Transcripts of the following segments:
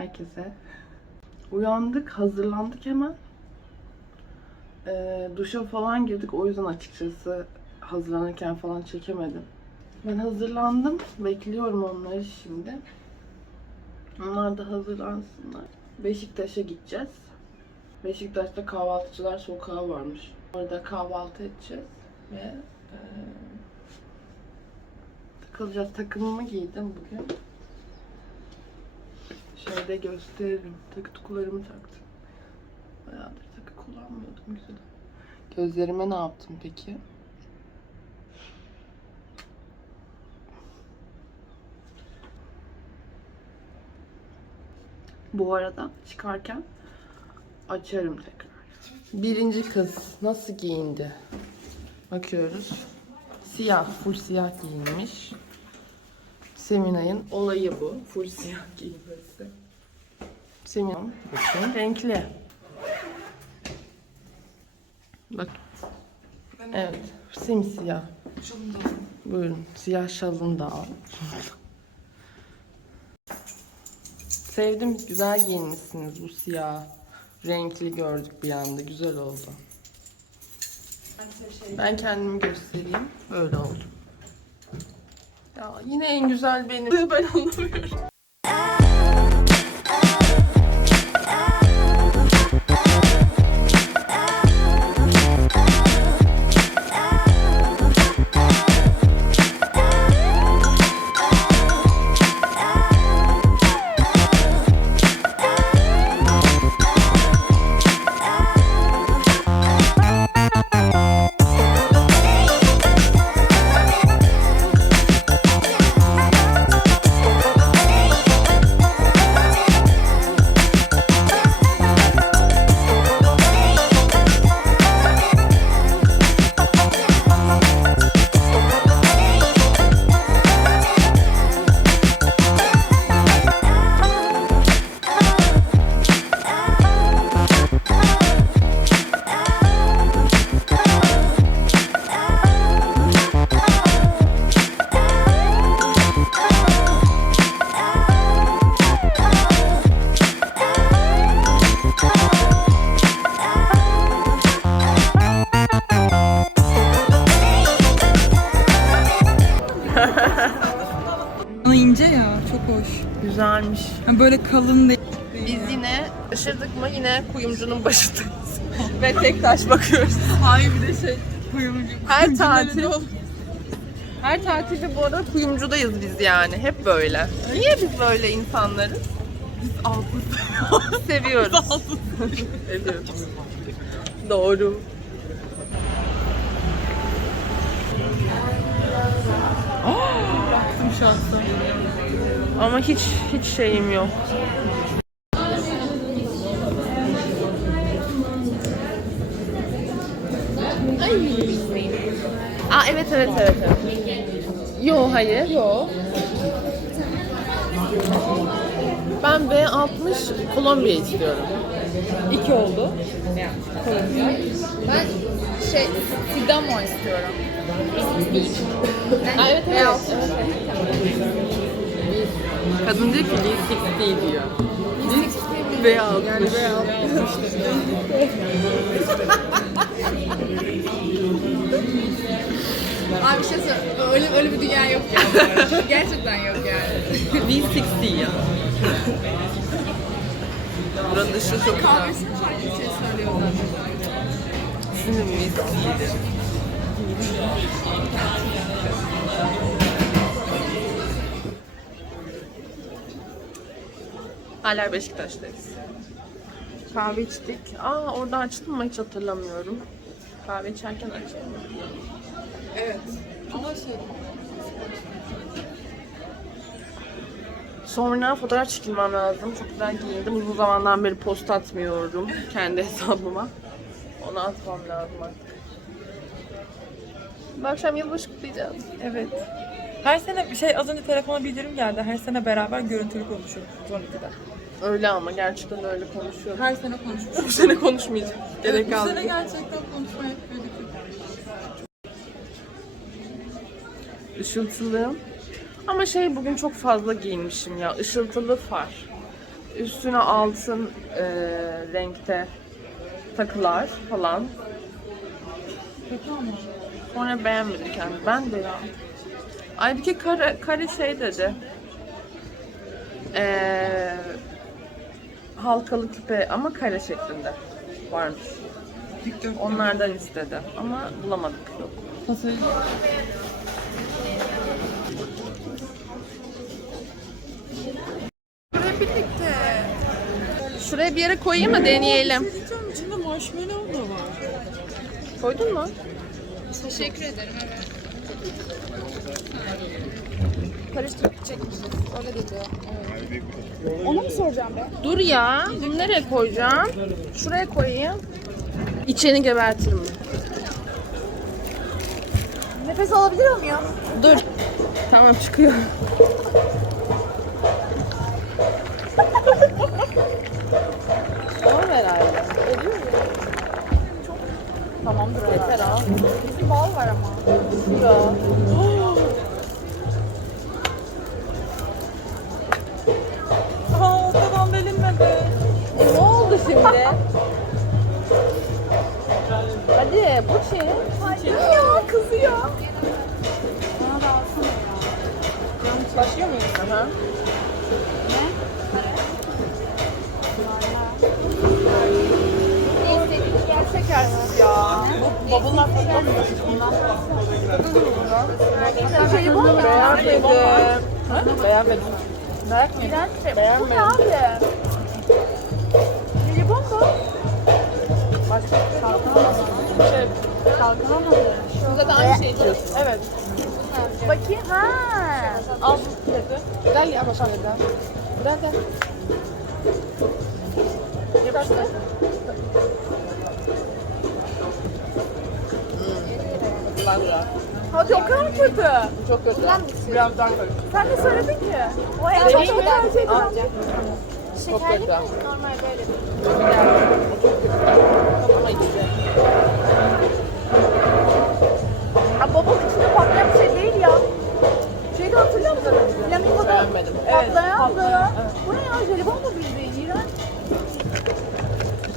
herkese. Uyandık, hazırlandık hemen. Ee, duşa falan girdik. O yüzden açıkçası hazırlanırken falan çekemedim. Ben hazırlandım. Bekliyorum onları şimdi. Onlar da hazırlansınlar. Beşiktaş'a gideceğiz. Beşiktaş'ta kahvaltıcılar sokağı varmış. Orada kahvaltı edeceğiz ve e, takılacağız. Takımımı giydim bugün. Şöyle gösteririm. Takı tukularımı taktım. Bayağıdır takı kullanmıyordum güzel. Gözlerime ne yaptım peki? Bu arada çıkarken açarım tekrar. Birinci kız nasıl giyindi? Bakıyoruz. Siyah, full siyah giyinmiş. Seminay'ın olayı bu. Full siyah giyinmesi. Seminay bakın renkli. Bak. Evet, simsiyah. Buyurun, siyah şalını da al. Sevdim, güzel giyinmişsiniz bu siyah. Renkli gördük bir anda, güzel oldu. Ben kendimi göstereyim, böyle oldu. Ya yine en güzel benim. Ben anlamıyorum. Çok hoş. Güzelmiş. Yani böyle kalın değil. Biz yine şaşırdık mı yine kuyumcunun başındayız. Ve tek taş bakıyoruz. Hayır bir de şey kuyumcu. Her tatil her tatilde bu arada kuyumcudayız biz yani. Hep böyle. Niye biz böyle insanlarız? Biz altı seviyoruz. Seviyoruz. Doğru. Baktım şahsen. Ama hiç hiç şeyim yok. Aa evet evet evet. evet. Yo hayır. Yo. Ben B60 Kolombiya istiyorum. İki oldu. Ben şey Sidamo istiyorum. Aa, evet evet. Kadın diyor ki V60 diyor. V60. Yani Abi bir şey söyle. Öyle, öyle bir dünya yok yani. Gerçekten yok yani. V60 ya. Buranın dışı çok güzel. Kahvesini bir şey söylüyor zaten. Sizin V60'dir. Hala Beşiktaş'tayız. Kahve içtik. Aa orada açtım mı hiç hatırlamıyorum. Kahve içerken açtım mı? Evet. Ama şey Sonra fotoğraf çekilmem lazım. Çok güzel giyindim. Uzun zamandan beri post atmıyorum kendi hesabıma. Onu atmam lazım artık. Bu akşam yılbaşı kutlayacağız. Evet. Her sene bir şey az önce telefona bildirim geldi. Her sene beraber görüntülü konuşuyoruz 12'de. Öyle ama gerçekten öyle konuşuyorum. Her sene konuşuyoruz. Bu sene konuşmayacağım. Gerek Bu kaldı. sene gerçekten konuşma yapıyorduk. Işıltılı. Ama şey bugün çok fazla giyinmişim ya. Işıltılı far. Üstüne altın e, renkte takılar falan. Kötü ama. Sonra beğenmedik yani. Ben de ya. Aybüke kare, kare şey dedi. Ee, halkalı küpe ama kare şeklinde varmış. Onlardan istedi ama bulamadık. Yok. Buraya birlikte. Şuraya bir yere koyayım mı deneyelim? Diyeceğim içinde marshmallow da var. Koydun mu? Teşekkür ederim evet. Karıştırıp çekmişiz. Öyle dedi. Evet. Onu mu soracağım ben? Dur ya. Bunu nereye koyacağım? Şuraya koyayım. İçeni gebertirim. Nefes alabilir miyim? Dur. Tamam çıkıyor. Şey bu mu? Beğenmedim. Beğenmedim. İğrenç şey. Bu Beğenmedim. ne abi? Jelibon mu? Başka bir şey. Kalkınamadı. Burada da aynı şey içiyorsun. Evet. Bakayım. Ha. Al bu dedi. Gel ya başa gel. Gel gel. Yapıştır. Bunlar güzel. Hadi o kadar mı kötü? Çok kötü. Biraz daha kötü. Sen de söyledin ki. O en çok mi? tercih edilen. Al. Çok kötü. Normal böyle. Ama içti. Aa, babam içinde patlayan bir şey değil ya. Şeyde hatırlıyor musun? Flamingo'da. Evet, patlayandı. patlayan, Bu ne ya? Jelibon mu bildiğin? İğrenç.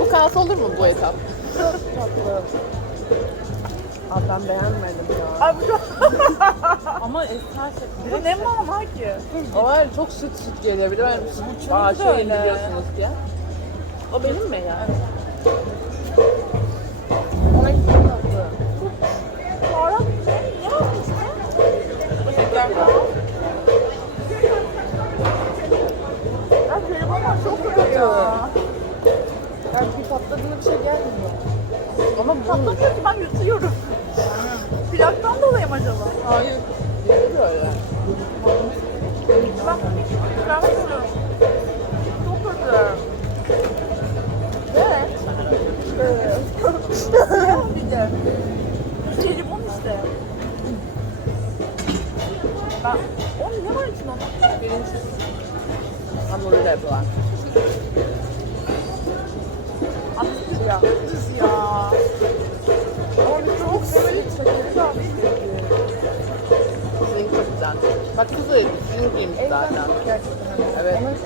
Bu kalsa olur mu bu etap? Çok tatlı. Abi ben beğenmedim ya. Bu çok... Ama eser şey. bu ne mana ki? O var çok süt süt geliyor. Bir de ben süt Aa, da şey öyle. biliyorsunuz ki. O benim mi ya? Ona hiç tatlı. Baharat ne? Ne yapmışsın? Teşekkürler. Ya jelibon var çok kötü ya. Yani bir patladığında bir şey gelmiyor. Ama bu Patlamıyor ki ben yutuyorum. 아,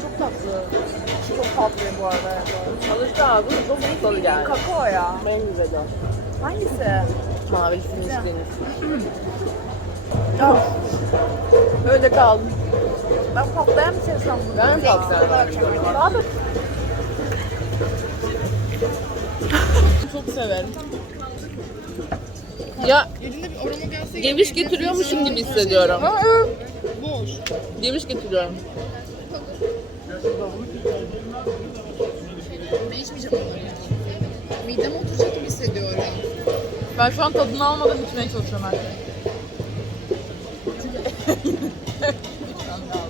çok tatlı. Çok tatlı bu arada. Alıştı ağzım çok mutlu geldi. Kakao ya. Hangisi? Mavilisini Güzel. içtiğiniz. Öyle kaldım. ben patlayan şey sandım. Ben patlayan. Daha da Çok severim. Ya geviş getiriyormuşum gibi hissediyorum. Geviş getiriyorum. Ben içmeyeceğim onları. Mideme oturacak gibi hissediyorum. Ben şu an tadını almadan içmeye çalışıyorum şeyi.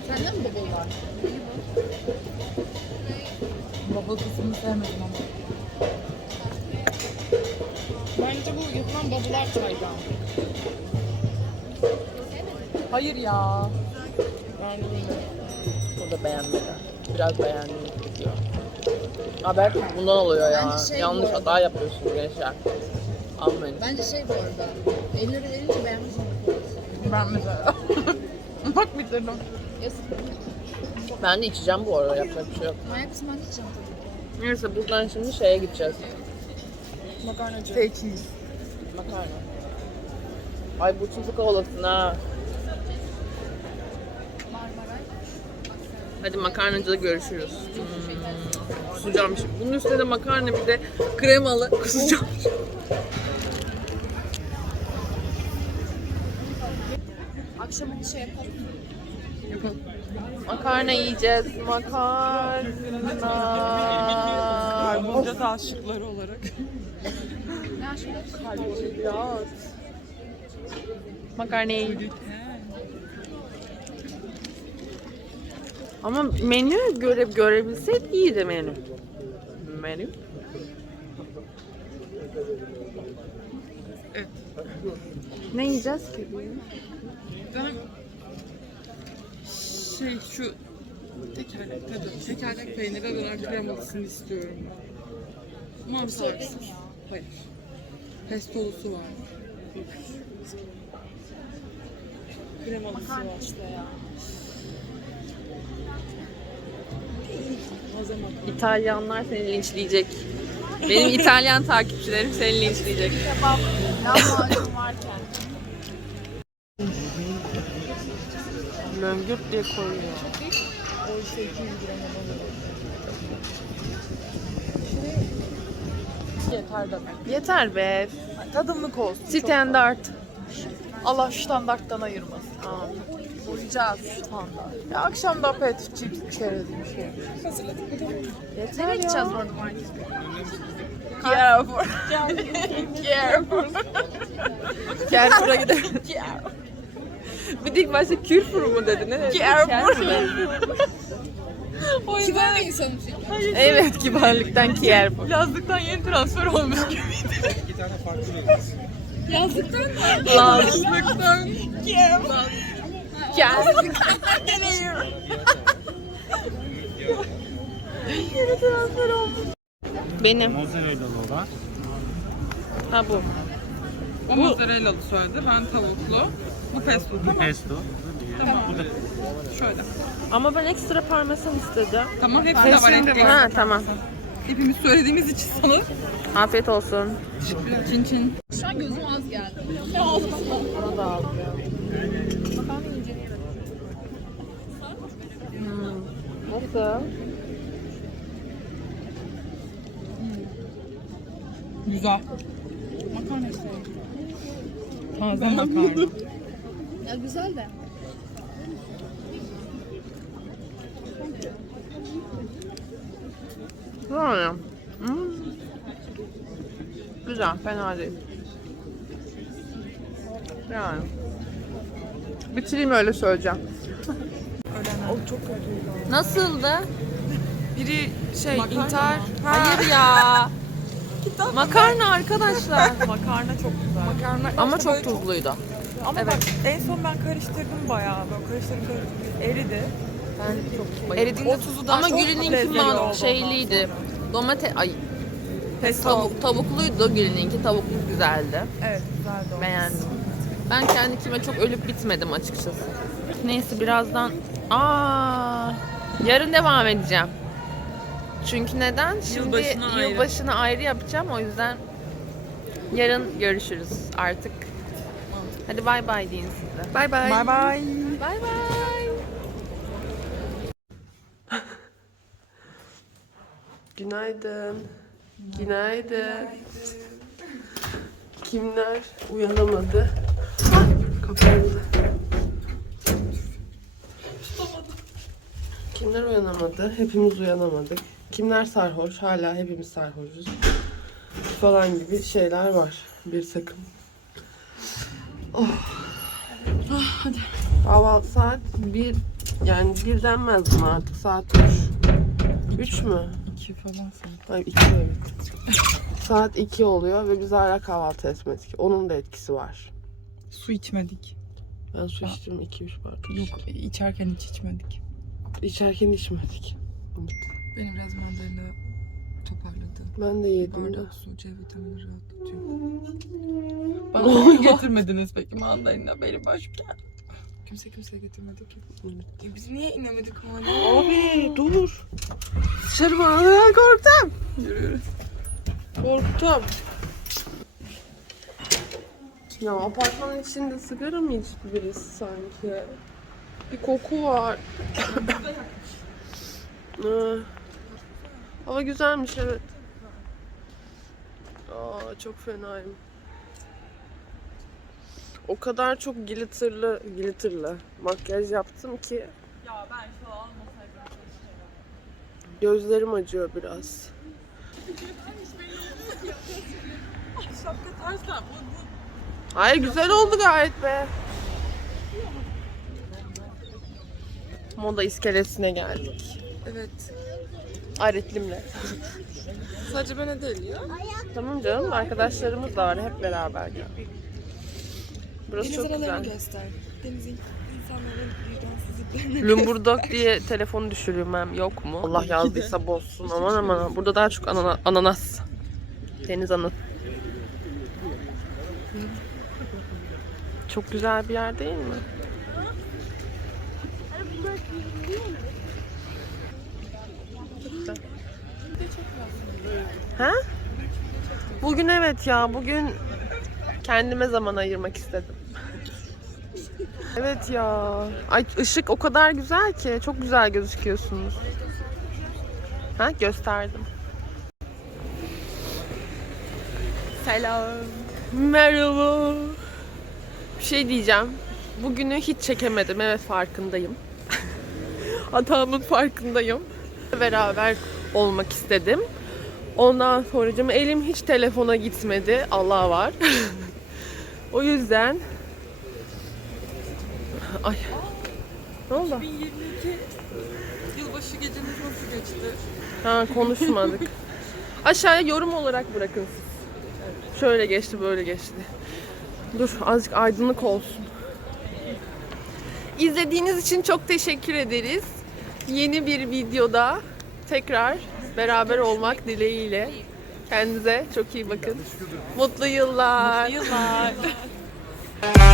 Sende mi bubble var? Bubble kısmını sevmedim ama. Bence bu yapılan bubble'lar çaydan. Hayır ya. Bilmiyorum. O da beğenmedi. Biraz beğendim diyor. Aa belki bundan oluyor ya. Bence şey Yanlış bu hata yapıyorsunuz gençler. Almayın. Bence şey bu arada. Elleri verince beğenmiş Ben mesela. Bak bitirdim. Ya Ben de içeceğim bu arada yapacak bir şey yok. Manyak ben içeceğim tabii. Neyse buradan şimdi şeye gideceğiz. Makarnacı. Teçhiz. Makarna. Ay burçun sıkı olasın ha. Hadi makarnacıda görüşürüz. Hmm, kusacağım şimdi. Bunun üstüne de makarna bir de kremalı kusacağım. Akşam bir şey yapalım. Yapalım. Makarna yiyeceğiz. Makarna. Karbonhidrat aşıkları olarak. Karbonhidrat. Makarna yedik. Ama menü göre görebilseydik iyiydi menü. Menü. Evet. Ne yiyeceğiz ki? Ben şey şu tekerlek tadı, tekerlek peyniri döner kremalısını istiyorum ben. Mantarsız. Hayır. Pestolusu var. Kremalısı var. işte ya. İtalyanlar seni linçleyecek. Benim İtalyan takipçilerim seni linçleyecek. Lahmacun varken. Löngürt diye koyuyor. Yeter de Yeter be. Tadımlık olsun. Standart. Allah şu standarttan ayırmasın. Uyacağız standart. Ya akşam da aperatif cips çerez bir şey. Yeter Nereye gideceğiz bu arada markete? Carrefour. Carrefour. Carrefour'a gidelim. Bir de ilk başta Kürfur mu dedi? Ne dedi? Carrefour. O yüzden bir insanım çünkü. Evet kibarlıktan Carrefour. yazlıktan yeni transfer olmuş gibi. Yazlıktan mı? Yazlıktan. Carrefour. Benim. Mozzarella'lı olan. Ha bu. O mozzarellalı söyledi. Ben tavuklu. Bu pesto tamam. Pesto. Tamam. Bu da Şöyle. Ama ben ekstra parmesan istedim. Tamam hepsi de var. ekleyin. Ha tamam. Hepimiz söylediğimiz için sana. Afiyet olsun. Çin çin. Şu an gözüm az geldi. Ne oldu? Bana da al. Makarna inceleyemedim. Nasıl? Güzel. Makarna istiyorum. Taze makarna. Ya güzel de. Yani. Hmm. Güzel, fena değil. Yani. Bitireyim öyle söyleyeceğim. O çok kötüydü. Nasıldı? Biri şey intihar. Hayır ya. Makarna arkadaşlar. Makarna çok güzel. Makarna Ama işte çok böyle tuzluydu. Ama bak en son ben karıştırdım bayağı. Böyle karıştırdım karıştırdım. Eridi. Ben çok Eridiğinde tuzu daha Ama çok Gül'ününki lezzetli man oldu. şeyliydi. Domates, ay Pesto. tavuk, tavukluydu Gül'ününki. Tavuklu güzeldi. Evet güzeldi o. Beğendim. Ben kendi kime çok ölüp bitmedim açıkçası. Neyse birazdan Aa, yarın devam edeceğim. Çünkü neden? Şimdi Yılbaşına ayrı. yılbaşını ayrı yapacağım o yüzden yarın görüşürüz artık. Hadi bay bay deyin size. Bay bay. Bye bye. Bay bay. Günaydın. Günaydın. Kimler uyanamadı? Kapandı. Kimler uyanamadı? Hepimiz uyanamadık. Kimler sarhoş? Hala hepimiz sarhoşuz. Falan gibi şeyler var. Bir takım. Oh. Ah, hadi. Kahvaltı saat bir yani bir denmez buna artık saat üç. Üç mü? İki falan sanki. Ay iki evet. saat iki oluyor ve biz hala kahvaltı etmedik. Onun da etkisi var. Su içmedik. Ben su içtim iki üç bardak. Yok içerken hiç içmedik. İçerken içmedik. Beni biraz mandalina toparladı. Ben de yedim de. Bardak su C vitamini rahatlatıyor. Bana niye getirmediniz peki mandalina? Benim başım geldi. Kimse kimseye getirmedi ki. E biz niye inemedik hala? Abi dur. Dışarı bana korktum. Korktum. Ya apartmanın içinde sigara mı içti birisi sanki? Bir koku var. Ee, Hava güzelmiş evet. Aa çok fenayım. O kadar çok glitterlı, glitterlı makyaj yaptım ki Ya ben şu almasaydım Gözlerim acıyor biraz. Şapka ters lan. Bu, bu. Hayır güzel oldu gayet be. Moda iskelesine geldik. Evet. Aretlimle. Sadece bana değil ya. Tamam canım arkadaşlarımız da var hep beraber geldik. Burası Deniz çok aralarını güzel. göster. Denizin insanların vicdansızlıklarını diye telefonu düşürmem yok mu? Allah yazdıysa bozsun aman aman. Burada daha çok anana- ananas. Deniz anası. Çok güzel bir yer değil mi? Ha? Bugün evet ya bugün kendime zaman ayırmak istedim. Evet ya. Ay ışık o kadar güzel ki. Çok güzel gözüküyorsunuz. Ha gösterdim. Selam. Merhaba. Bir şey diyeceğim. Bugünü hiç çekemedim. Evet farkındayım. Hatamın farkındayım. Beraber olmak istedim. Ondan sonra elim hiç telefona gitmedi. Allah var. o yüzden Ay. Ne oldu? 2022 yılbaşı geceniz nasıl geçti? Ha konuşmadık. Aşağıya yorum olarak bırakın siz. Şöyle geçti, böyle geçti. Dur azıcık aydınlık olsun. İzlediğiniz için çok teşekkür ederiz. Yeni bir videoda tekrar beraber olmak dileğiyle. Kendinize çok iyi bakın. Mutlu yıllar. Yıllar.